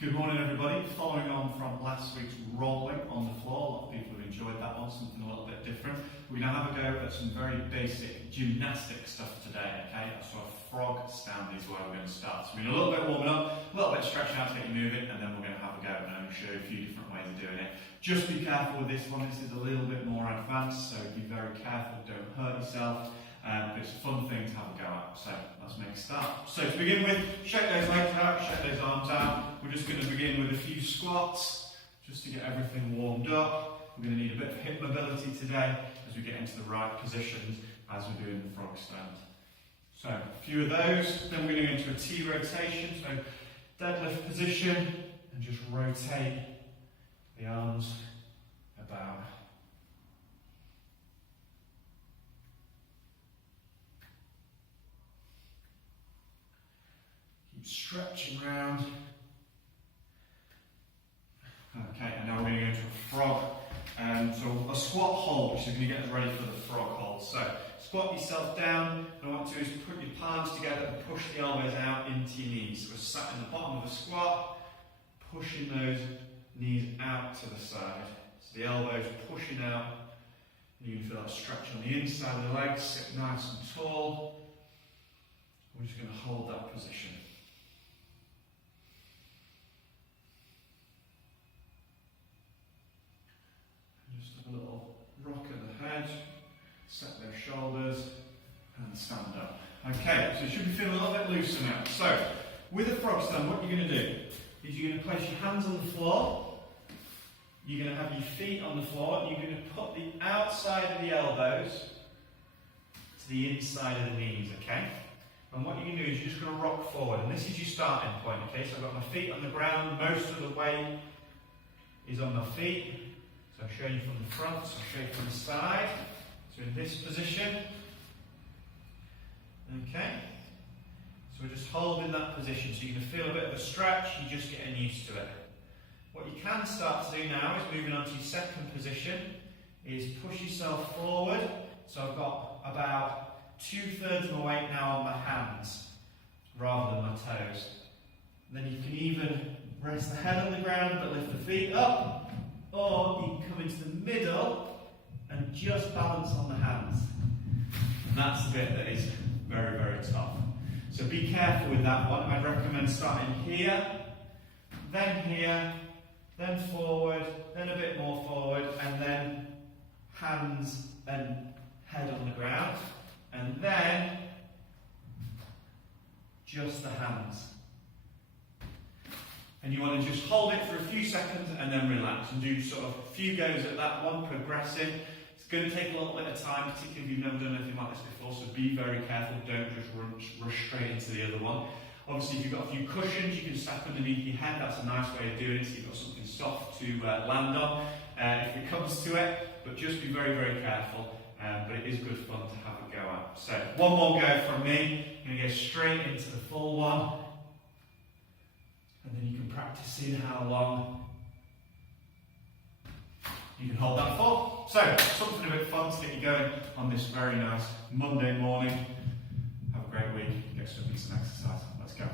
Good morning everybody. Following on from last week's rolling on the floor, a lot of people have enjoyed that one, something a little bit different. We're going to have a go at some very basic gymnastic stuff today, okay? So a frog stand is where we're going to start. So we're going to do a little bit warming up, a little bit stretching out to get you moving, and then we're going to have a go and I'm going to show you a few different ways of doing it. Just be careful with this one, this is a little bit more advanced, so be very careful, don't hurt yourself. But it's a fun thing to have a go at, so let's make a start. So to begin with, shake those legs out, shake those arms out. We're just going to begin with a few squats, just to get everything warmed up. We're going to need a bit of hip mobility today as we get into the right positions as we're doing the frog stand. So a few of those, then we're going to go into a T rotation, so deadlift position, and just rotate the arms about. Stretching round. Okay, and now we're going to go into a frog. So a squat hold, which is going to get us ready for the frog hold. So squat yourself down, and what I want to do is put your palms together and push the elbows out into your knees. So we're sat in the bottom of a squat, pushing those knees out to the side. So the elbows pushing out, and you can feel that stretch on the inside of the legs, sit nice and tall. We're just going to hold that position. A little rock at the head, set those shoulders and stand up. Okay, so you should be feeling a little bit looser now. So, with a frog stand, what you're going to do is you're going to place your hands on the floor, you're going to have your feet on the floor, and you're going to put the outside of the elbows to the inside of the knees, okay? And what you're going to do is you're just going to rock forward, and this is your starting point, okay? So I've got my feet on the ground, most of the weight is on my feet. So I'll show you from the front, so I'll show you from the side. So in this position, okay. So we're just holding that position, so you're going to feel a bit of a stretch, you're just getting used to it. What you can start to do now is moving on to your second position, is push yourself forward. So I've got about 2/3 of my weight now on my hands, rather than my toes. And then you can even rest the head on the ground, but lift the feet up. Or you can come into the middle and just balance on the hands. And that's the bit that is very, very tough. So be careful with that one. I'd recommend starting here, then forward, then a bit more forward, and then hands and head on the ground. And then just the hands. And you want to just hold it for a few seconds and then relax and do sort of a few goes at that one, progressing. It's going to take a little bit of time, particularly if you've never done anything like this before, so be very careful, don't just rush straight into the other one. Obviously, if you've got a few cushions, you can stack underneath your head, that's a nice way of doing it, so you've got something soft to land on if it comes to it, but just be very, very careful, but it is good fun to have a go at. So, one more go from me, I'm going to go straight into the full one. And then you can practice seeing how long you can hold that for. So, something a bit fun to get you going on this very nice Monday morning. Have a great week, get some exercise. Let's go.